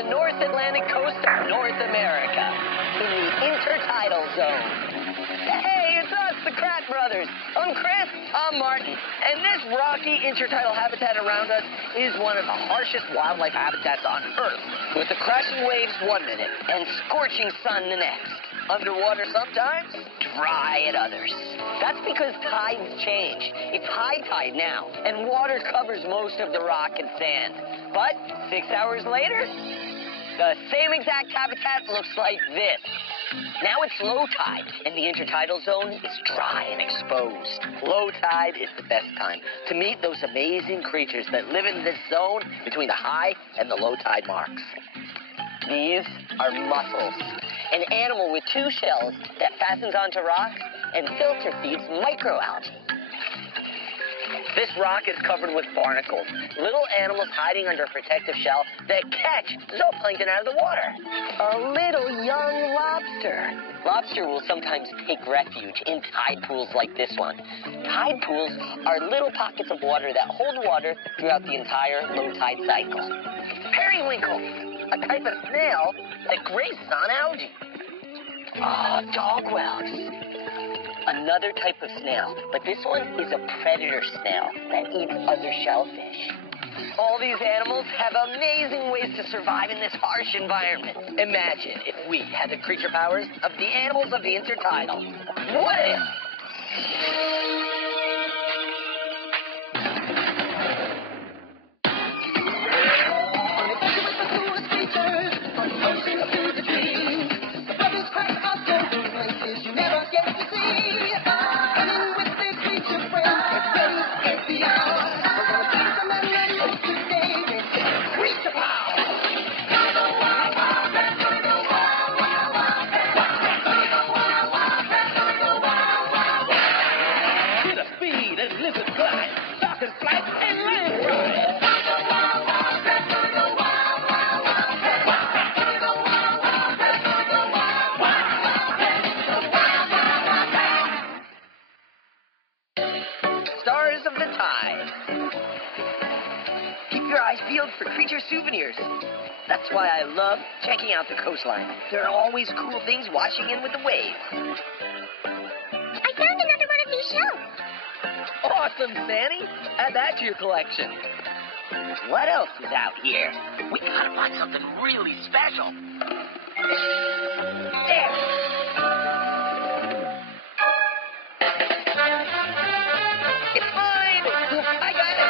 the North Atlantic coast of North America, in the intertidal zone. Hey, it's us, the Kratts brothers. I'm Chris, I'm Martin, and this rocky intertidal habitat around us is one of the harshest wildlife habitats on Earth, with the crashing waves one minute and scorching sun the next. Underwater sometimes, dry at others. That's because tides change. It's high tide now, and water covers most of the rock and sand. But 6 hours later, the same exact habitat looks like this. Now it's low tide, and the intertidal zone is dry and exposed. Low tide is the best time to meet those amazing creatures that live in this zone between the high and the low tide marks. These are mussels, an animal with two shells that fastens onto rocks and filter feeds microalgae. This rock is covered with barnacles, little animals hiding under a protective shell that catch zooplankton out of the water. A little young lobster. Lobster will sometimes take refuge in tide pools like this one. Tide pools are little pockets of water that hold water throughout the entire low tide cycle. Periwinkles, a type of snail that grazes on algae. Dogwells. Another type of snail, but this one is a predator snail that eats other shellfish. All these animals have amazing ways to survive in this harsh environment. Imagine if we had the creature powers of the animals of the intertidal. What if? Stars of the tide. Keep your eyes peeled for creature souvenirs. That's why I love checking out the coastline. There are always cool things washing in with the waves. I found another one of these shells. Awesome, Sandy. Add that to your collection. What else is out here? We gotta find something really special. There. It's mine! I got it!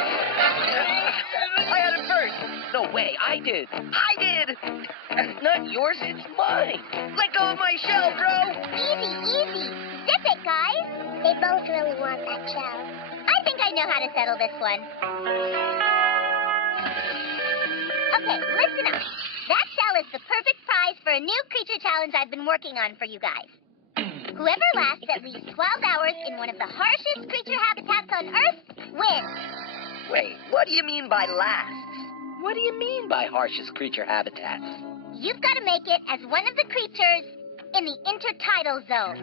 I had it first! No way, I did! It's not yours, it's mine! Let go of my shell, bro! Easy. Zip it, guys. They both really want that shell. I think I know how to settle this one. Okay, listen up. That shell is the perfect prize for a new creature challenge I've been working on for you guys. Whoever lasts at least 12 hours in one of the harshest creature habitats on Earth wins. Wait, what do you mean by lasts? What do you mean by harshest creature habitats? You've got to make it as one of the creatures in the intertidal zone.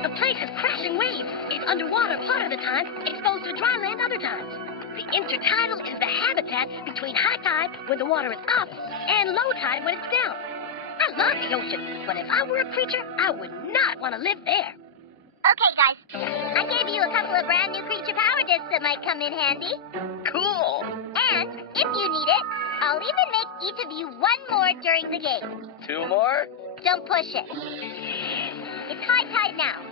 A place of crashing waves. It's underwater part of the time, exposed to dry land other times. The intertidal is the habitat between high tide, when the water is up, and low tide, when it's down. I love the ocean, but if I were a creature, I would not want to live there. Okay, guys. I gave you a couple of brand new creature power discs that might come in handy. Cool! And, if you need it, I'll even make each of you one more during the game. 2 more? Don't push it. It's high tide now.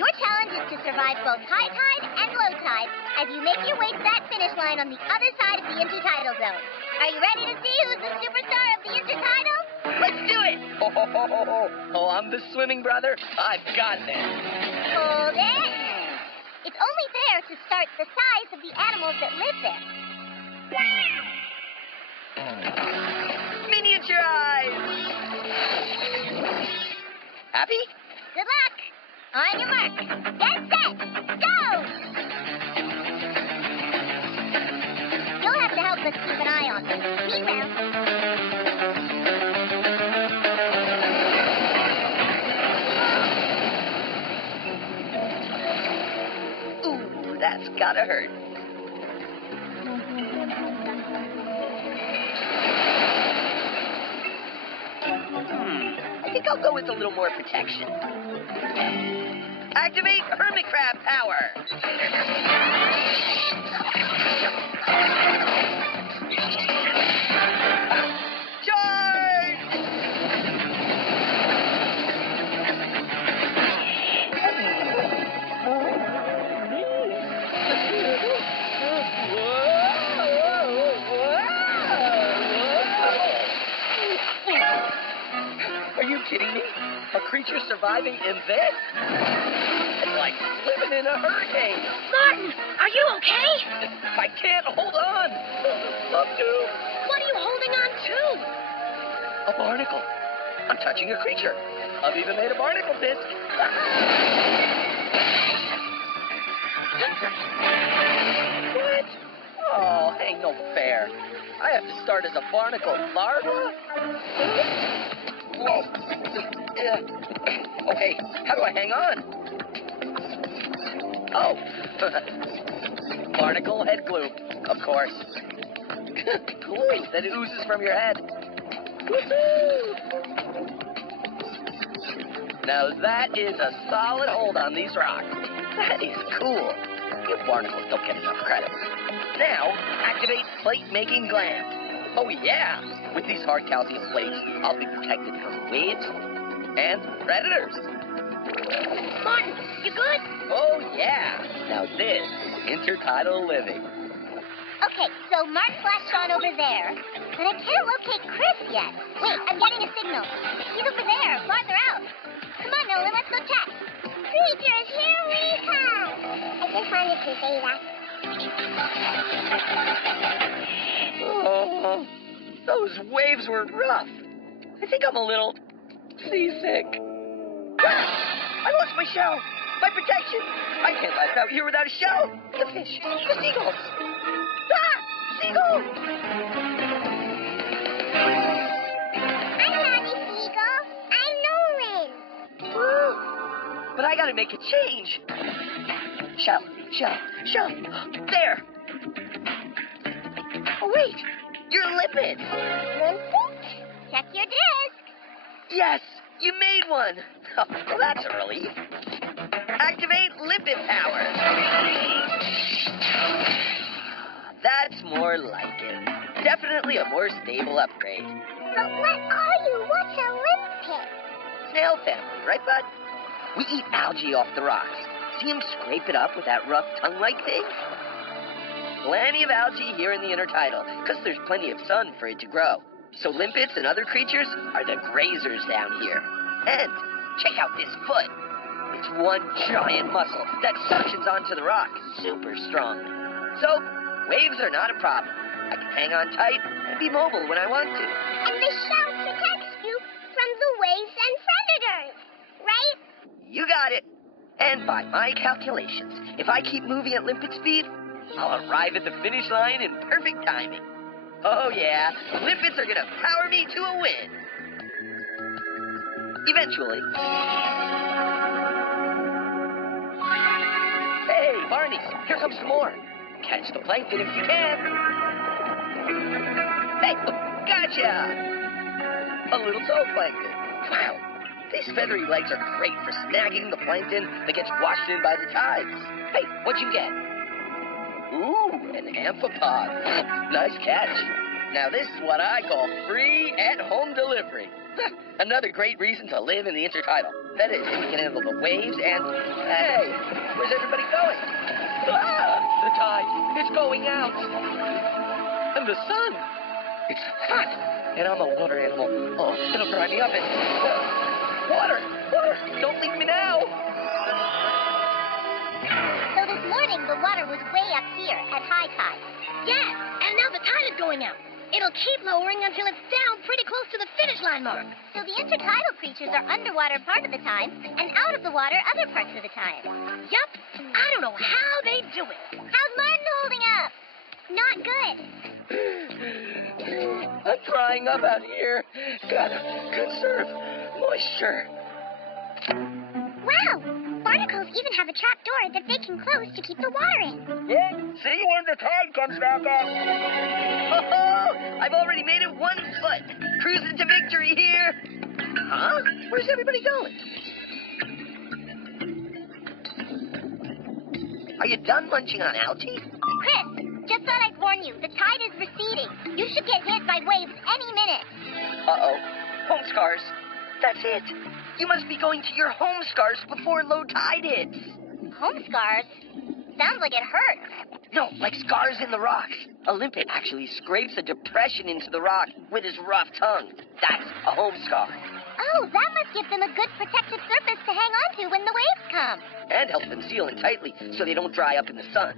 Your challenge is to survive both high tide and low tide as you make your way to that finish line on the other side of the intertidal zone. Are you ready to see who's the superstar of the intertidal? Let's do it! Oh, I'm the swimming brother. I've got this. Hold it. It's only fair to start the size of the animals that live there. Miniature eyes! Happy? Good luck. On your mark. Get set. Go! You'll have to help us keep an eye on them. Be well. Ooh, that's gotta hurt. think I'll go with a little more protection. Activate hermit crab power. Charge! Are you kidding me? A creature surviving in this? It's like living in a hurricane. Martin, are you okay? I can't hold on. I'm doomed. What are you holding on to? A barnacle. I'm touching a creature. I've even made a barnacle disc. What? Oh, ain't no fair. I have to start as a barnacle larva? Whoa. Oh, hey, how do I hang on? Oh. Barnacle head glue, of course. Glue that oozes from your head. Woohoo! Now that is a solid hold on these rocks. That is cool. You barnacles don't get enough credit. Now, activate plate-making gland. Oh, yeah. With these hard calcium plates, I'll be protected from waves and predators. Martin, you good? Oh, yeah. Now this is intertidal living. Okay, so Mark flashed on over there, but I can't locate Chris yet. Wait, I'm getting a signal. He's over there, farther out. Come on, Nolan, let's go check. Creatures, here we come. I just wanted to say that. Oh, those waves were rough. I think I'm a little seasick. Ah, I lost my shell. My protection. I can't last out here without a shell. The fish. The seagulls. Ah! Seagull! I'm Abby Seagull. I'm Nolan. Woo! But I gotta make a change. Shell. There. Oh, wait. You're lipid. Check your disc. Yes, you made one. Oh, well, that's a relief. Activate lipid power. That's more like it. Definitely a more stable upgrade. But what are you? What's a limpet? Snail family, right, bud? We eat algae off the rocks. See him scrape it up with that rough tongue-like thing? Plenty of algae here in the intertidal, because there's plenty of sun for it to grow. So limpets and other creatures are the grazers down here. And check out this foot. It's one giant muscle that suctions onto the rock super strongly. So, waves are not a problem. I can hang on tight and be mobile when I want to. And the shell protects you from the waves and predators, right? You got it. And by my calculations, if I keep moving at limpet speed, I'll arrive at the finish line in perfect timing. Oh, yeah. Limpets are going to power me to a win. Eventually. Hey, Barney, here comes some more. Catch the plankton if you can. Hey, gotcha! A little zooplankton. Wow, these feathery legs are great for snagging the plankton that gets washed in by the tides. Hey, what'd you get? Ooh, an amphipod. Nice catch. Now this is what I call free at-home delivery. Another great reason to live in the intertidal. That is, if you can handle the waves and... Hey, where's everybody going? Ah, the tide. It's going out. And the sun. It's hot. And I'm a water animal. Oh, it'll dry me up and... water! Don't leave me now! So this morning, the water was way up here at high tide. Yeah, and now the tide is going out. It'll keep lowering until it's down pretty close to the finish line mark. So the intertidal creatures are underwater part of the time and out of the water other parts of the time. Yup. I don't know how they do it. How's Martin holding up? Not good. I'm drying up out here. Gotta conserve moisture. Wow! Barnacles even have a trap door that they can close to keep the water in. Yeah, see you when the tide comes back up. Oh, I've already made it 1 foot. Cruising to victory here. Huh? Where's everybody going? Are you done munching on algae? Chris, just thought I'd warn you. The tide is receding. You should get hit by waves any minute. Uh-oh. Home scars. That's it. You must be going to your home scars before low tide hits. Home scars? Sounds like it hurts. No, like scars in the rocks. A limpet actually scrapes a depression into the rock with his rough tongue. That's a home scar. Oh, that must give them a good protective surface to hang on to when the waves come. And help them seal in tightly so they don't dry up in the sun.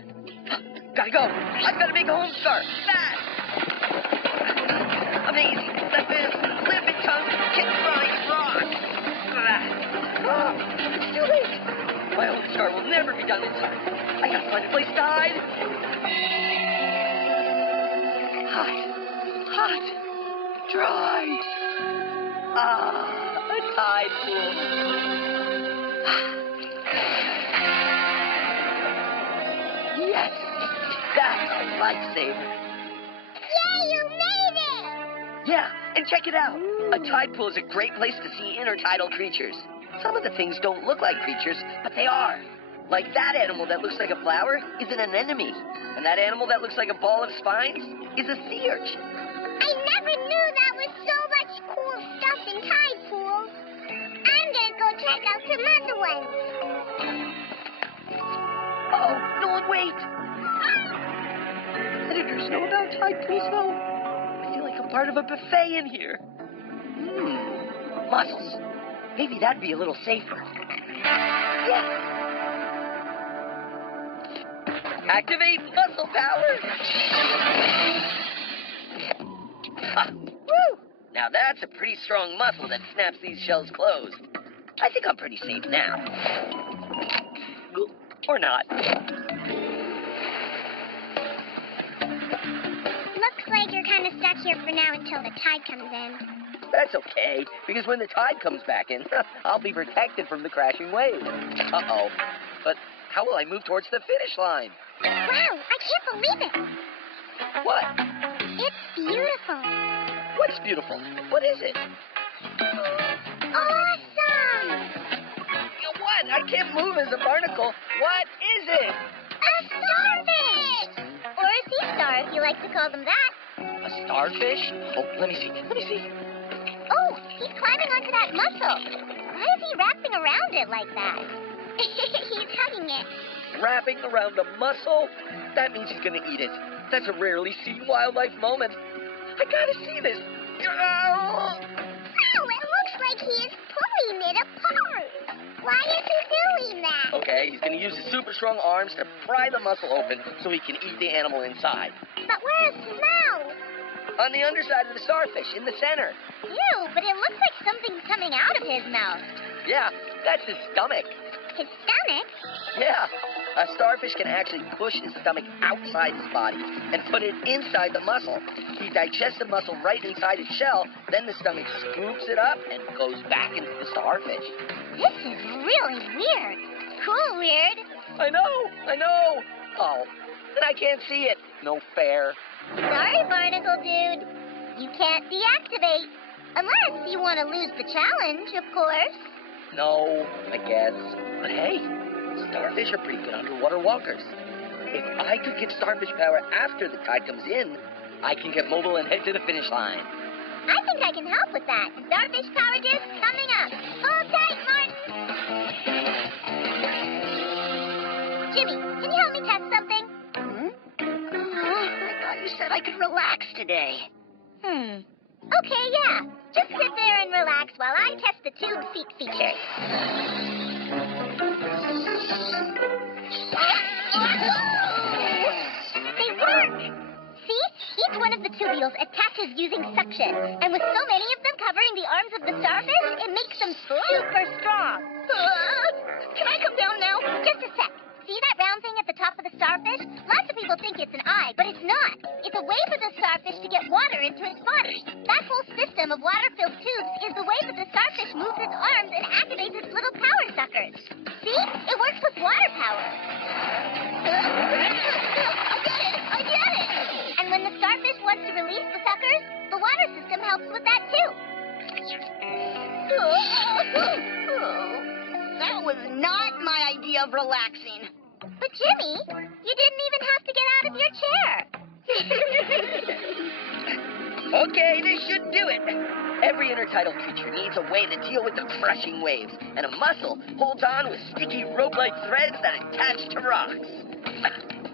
Gotta go. I've got to make a home scar. Fast! Amazing. Let this limpet tongue kick flying rock. Oh, it's too late. My home scar will never be done in time. I gotta find a place to hide. Hot, dry. Ah, a tide pool. Yes, that's a lifesaver. Yay, you made it! Yeah, and check it out. A tide pool is a great place to see intertidal creatures. Some of the things don't look like creatures, but they are. Like that animal that looks like a flower is an anemone. And that animal that looks like a ball of spines is a sea urchin. I never knew that was so much cool stuff in tide pools. I'm gonna go check out some other ones. Oh, Nolan, wait! Editors know about tide pools, though. I feel like I'm part of a buffet in here. Mussels. Maybe that'd be a little safer. Yes! Activate muscle power! Woo! Now that's a pretty strong muscle that snaps these shells closed. I think I'm pretty safe now. Or not. Looks like you're kind of stuck here for now until the tide comes in. That's okay, because when the tide comes back in, I'll be protected from the crashing waves. Uh-oh. But how will I move towards the finish line? Wow, I can't believe it. What? It's beautiful. What's beautiful? What is it? Awesome! What? I can't move as a barnacle. What is it? A starfish! Or a sea star, if you like to call them that. A starfish? Oh, let me see. Oh, he's climbing onto that mussel. Why is he wrapping around it like that? He's hugging it. Wrapping around a mussel? That means he's gonna eat it. That's a rarely seen wildlife moment. I gotta see this. Oh, it looks like he is pulling it apart. Why is he doing that? Okay, he's gonna use his super strong arms to pry the mussel open so he can eat the animal inside. But where's his mouth? On the underside of the starfish, in the center. Ew, but it looks like something's coming out of his mouth. Yeah, that's his stomach. His stomach? Yeah, a starfish can actually push his stomach outside his body and put it inside the mussel. He digests the mussel right inside its shell, then the stomach scoops it up and goes back into the starfish. This is really weird. Cool, weird. I know. Oh, and I can't see it. No fair. Sorry, barnacle dude. You can't deactivate. Unless you want to lose the challenge, of course. No, I guess. But hey, starfish are pretty good underwater walkers. If I could get starfish power after the tide comes in, I can get mobile and head to the finish line. I think I can help with that. Starfish power disc coming up. Hold tight, Martin. Jimmy, can you help me test something? I thought you said I could relax today. Okay, yeah. Just sit there and relax while I test the tube seat features. They work! See? Each one of the tubules attaches using suction. And with so many of them covering the arms of the starfish, it makes them super strong. Can I come down now? Just a sec. See that round thing at the top of the starfish? Lots of people think it's an eye, but it's not. It's a way for the starfish to get water into its body. That whole system of water-filled tubes is the way that the starfish moves its arms and activates its little power suckers. See? It works with water power. I get it! And when the starfish wants to release the suckers, the water system helps with that too. That was not my idea of relaxing. But Jimmy, you didn't even have to get out of your chair. Okay, this should do it. Every intertidal creature needs a way to deal with the crushing waves, and a mussel holds on with sticky rope-like threads that attach to rocks.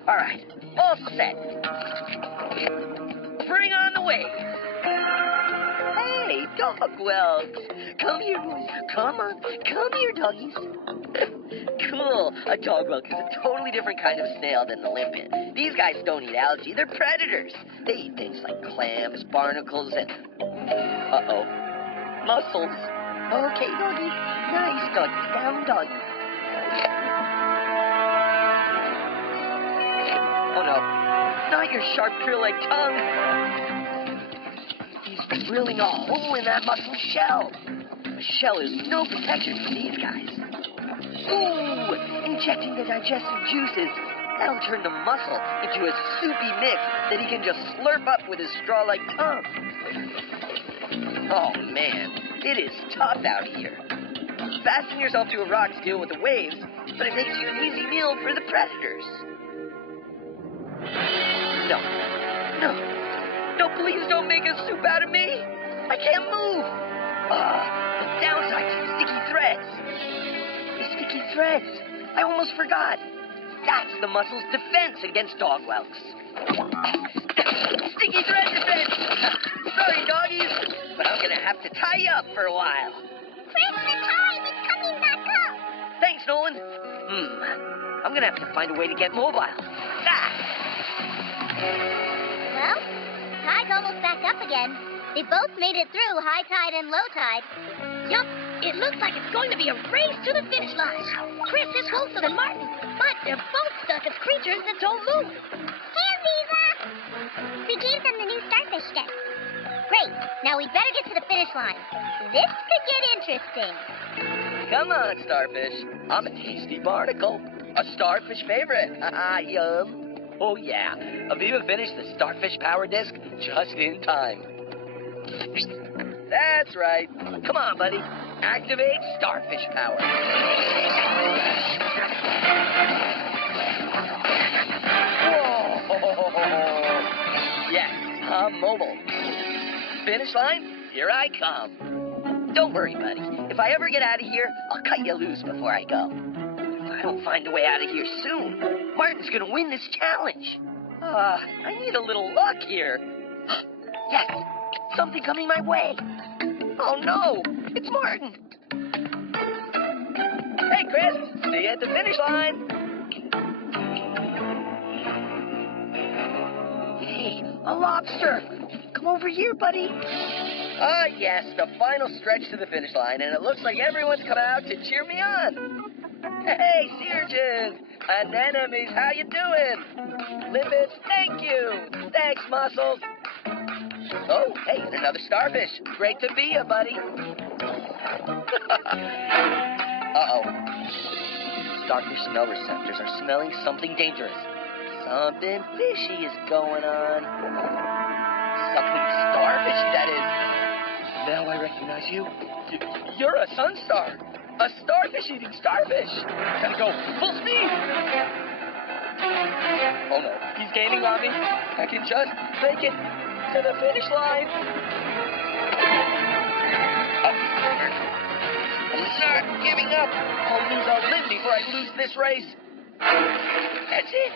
All right, all set. Bring on the wave. Hey, dogwells. Come here, boys. Come on. Come here, doggies. Cool. A dogwelk is a totally different kind of snail than the limpet. These guys don't eat algae. They're predators. They eat things like clams, barnacles, and... Uh-oh. Mussels. Okay, doggy. Nice, doggy. Down, doggy. Oh, no. Not your sharp, drill-like tongue. He's drilling a hole in that mussel's shell. A shell is no protection for these guys. Ooh, injecting the digestive juices. That'll turn the mussel into a soupy mix that he can just slurp up with his straw-like tongue. Oh, man, it is tough out here. Fasten yourself to a rock to deal with the waves, but it makes you an easy meal for the predators. No, please don't make a soup out of me. I can't move. The downside to the sticky threads. The sticky threads. I almost forgot. That's the mussel's defense against dogwelks. Sticky thread defense. Sorry, doggies, but I'm gonna have to tie you up for a while. Chris, the time is coming back up. Thanks, Nolan. I'm gonna have to find a way to get mobile. Well, tide's almost back up again. They both made it through high tide and low tide. Yup, it looks like it's going to be a race to the finish line. Chris is closer than Martin, but they're both stuck as creatures that don't move. Hey, Aziza! We gave them the new starfish stick. Great. Now we'd better get to the finish line. This could get interesting. Come on, starfish. I'm a tasty barnacle. A starfish favorite. Yum. Oh, yeah. Aviva finished the starfish power disc just in time. That's right. Come on, buddy. Activate starfish power. Whoa! Yes, I'm mobile. Finish line, here I come. Don't worry, buddy. If I ever get out of here, I'll cut you loose before I go. If I don't find a way out of here soon, Martin's gonna win this challenge. I need a little luck here. Yes, something coming my way. Oh, no, it's Martin. Hey, Chris, see you at the finish line. Hey, a lobster. Come over here, buddy. Yes, the final stretch to the finish line, and it looks like everyone's come out to cheer me on. Hey, sea urchins, anemones, how you doing? Limpets, thank you. Thanks, mussels. Oh, hey, and another starfish. Great to be you, buddy. Uh-oh. Starfish smell receptors are smelling something dangerous. Something fishy is going on. Something starfishy, that is. Now I recognize you. You're a sunstar. A starfish-eating starfish. Gotta go full speed. Oh, no. He's gaining on me. I can just make it to the finish line. I'm not giving up. I'll lose a limb before I lose this race. That's it.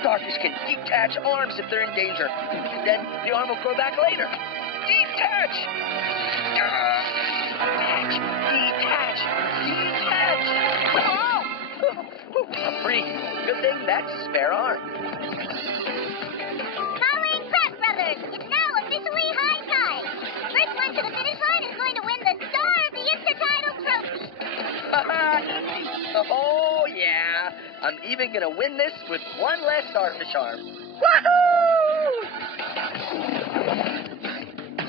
Starfish can detach arms if they're in danger. Then the arm will grow back later. Detach! Detach! Detach! Oh! I'm free. Good thing that's a spare arm. Calling Kratts Brothers! It's now officially high tide. First one to the finish line is going to win the Star of the Intertidal Trophy. Oh, yeah. I'm even going to win this with one less starfish arm. Woohoo!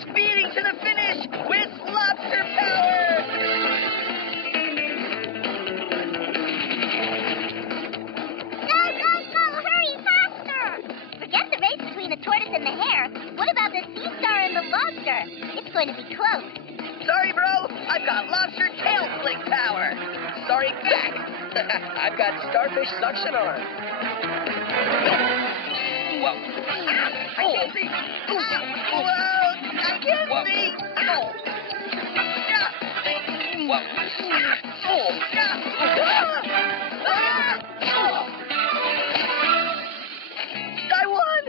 Speeding to the finish with lobster power! Go, go, go! Hurry, faster! Forget the race between the tortoise and the hare, what about the sea star and the lobster? It's going to be close. Sorry, bro. I've got lobster tail flick power. Sorry, back. I've got starfish suction arm. Whoa. I can't see. Whoa. I can't see. Ow. Whoa. I won!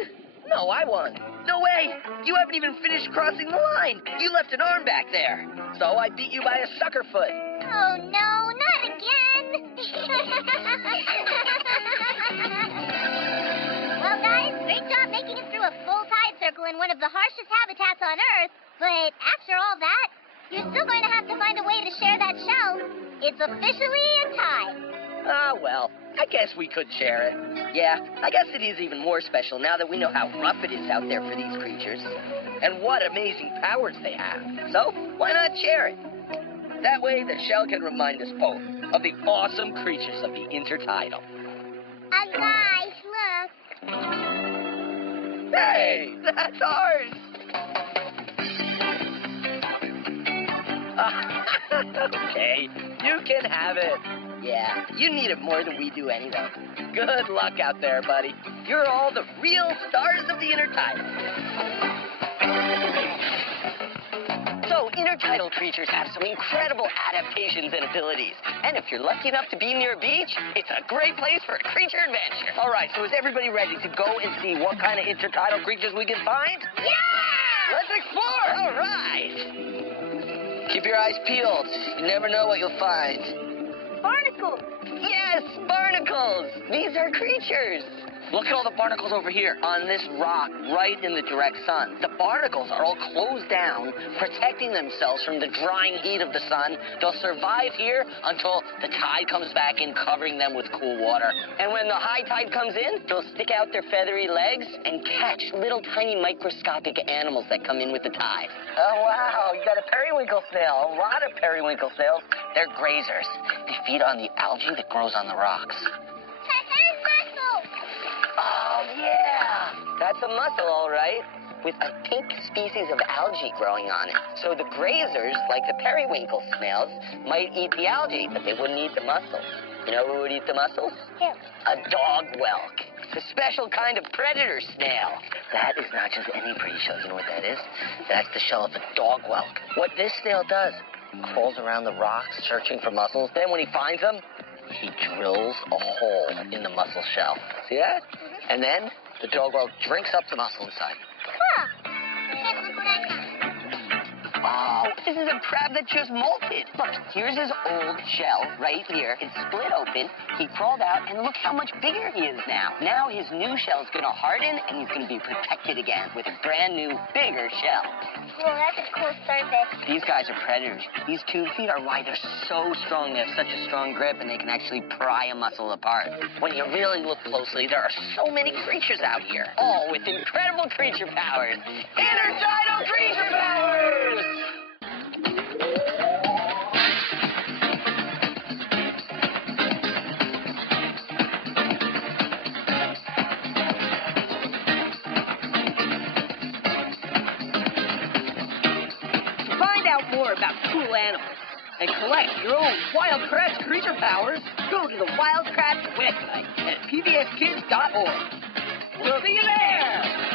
No, I won. No way! You haven't even finished crossing the line. You left an arm back there. So I beat you by a sucker foot. Oh, no, not again. Well, guys, great job making it through a full tide circle in one of the harshest habitats on Earth. But after all that, you're still going to have to find a way to share that shell. It's officially a tie. Ah, well, I guess we could share it. Yeah, I guess it is even more special now that we know how rough it is out there for these creatures. And what amazing powers they have. So, why not share it? That way, the shell can remind us both of the awesome creatures of the intertidal. Guys, look. Hey, that's ours! Okay, you can have it. Yeah, you need it more than we do anyway. Good luck out there, buddy. You're all the real stars of the intertidal. So, intertidal creatures have some incredible adaptations and abilities. And if you're lucky enough to be near a beach, it's a great place for a creature adventure. All right, so is everybody ready to go and see what kind of intertidal creatures we can find? Yeah! Let's explore! All right! Keep your eyes peeled. You never know what you'll find. Barnacles. Yes, barnacles! These are creatures. Look at all the barnacles over here on this rock right in the direct sun. The barnacles are all closed down, protecting themselves from the drying heat of the sun. They'll survive here until the tide comes back in, covering them with cool water. And when the high tide comes in, they'll stick out their feathery legs and catch little tiny microscopic animals that come in with the tide. Oh, wow, you got a periwinkle snail. A lot of periwinkle snails. They're grazers. They feed on the algae that grows on the rocks. Oh, yeah. That's a mussel, all right, with a pink species of algae growing on it. So the grazers, like the periwinkle snails, might eat the algae, but they wouldn't eat the mussels. You know who would eat the mussels? Who? A dog whelk. It's a special kind of predator snail. That is not just any pretty shell. You know what that is? That's the shell of a dog whelk. What this snail does, crawls around the rocks searching for mussels. Then when he finds them, he drills a hole in the mussel shell. See that? And then the dog whelk drinks up the mussel inside. Huh. Yes, look what I found. Oh, this is a crab that just molted. Look, here's his old shell right here. It's split open. He crawled out, and look how much bigger he is now. Now his new shell is going to harden, and he's going to be protected again with a brand new, bigger shell. Cool, that's a cool starfish. These guys are predators. These tube feet are why they're so strong. They have such a strong grip, and they can actually pry a mussel apart. When you really look closely, there are so many creatures out here, all with incredible creature powers. Intertidal creature powers! More about cool animals and collect your own Wild Kratts creature powers, go to the Wild Kratts website at pbskids.org. We'll see you there!